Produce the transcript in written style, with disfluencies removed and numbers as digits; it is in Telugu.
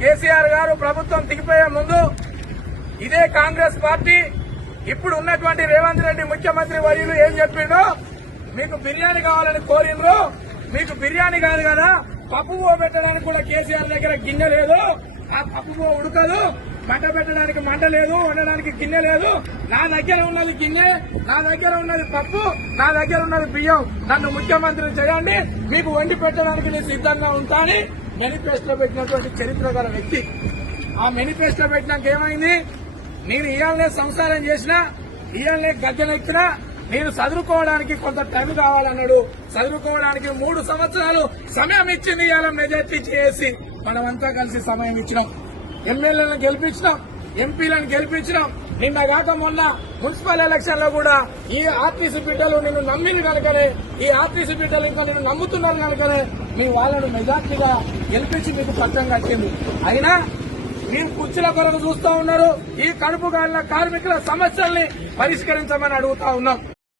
కేసీఆర్ గారు ప్రభుత్వం దిగిపోయే ముందు ఇదే కాంగ్రెస్ పార్టీ ఇప్పుడు ఉన్నటువంటి రేవంత్ రెడ్డి ముఖ్యమంత్రి వర్యులు ఏం చెప్పిండో, మీకు బిర్యానీ కావాలని కోరిండ్రు, మీకు బిర్యానీ కాదు కదా పప్పు పెట్టడానికి కూడా కేసీఆర్ దగ్గర గిన్నె లేదు, ఆ పప్పు ఉడకదు, మంట పెట్టడానికి మంట లేదు, వండడానికి గిన్నె లేదు, నా దగ్గర ఉన్నది గిన్నె, నా దగ్గర ఉన్నది పప్పు, నా దగ్గర ఉన్నది బియ్యం, నన్ను ముఖ్యమంత్రి చేయండి, మీకు వండి పెట్టడానికి నేను సిద్ధంగా ఉంటానని మేనిఫెస్టో పెట్టినటువంటి చరిత్ర గల వ్యక్తి. ఆ మేనిఫెస్టో పెట్టినాక ఏమైంది? నేను ఇవాళనే సంసారం చేసినా, ఇవాళనే గద్దెనెక్కినా, నేను చదువుకోవడానికి కొంత టైం కావాలన్నాడు. చదువుకోవడానికి 3 సంవత్సరాలు సమయం ఇచ్చింది. ఇవాళ మెజార్టీ చేసి మనమంతా కలిసి సమయం ఇచ్చినాం, ఎమ్మెల్యేలను గెలిపించినాం, ఎంపీలను గెలిపించినాం. నిన్నగాక మొన్న మున్సిపల్ ఎలక్షన్ లో కూడా ఈ ఆర్టీసీ బిడ్డలు నిన్ను నమ్మిన కనుకనే, ఈ ఆర్టీసీ బిడ్డలు ఇంకా నిన్ను నమ్ముతున్నారు కనుకనే మీ వాళ్ళను మెజార్టీగా గెలిపించి మీకు పట్టం కట్టింది. అయినా మీరు కుర్చీల కొరకు చూస్తా ఉన్నారు. ఈ కడుపు కాలిన కార్మికుల సమస్యల్ని పరిష్కరించమని అడుగుతా ఉన్నాం.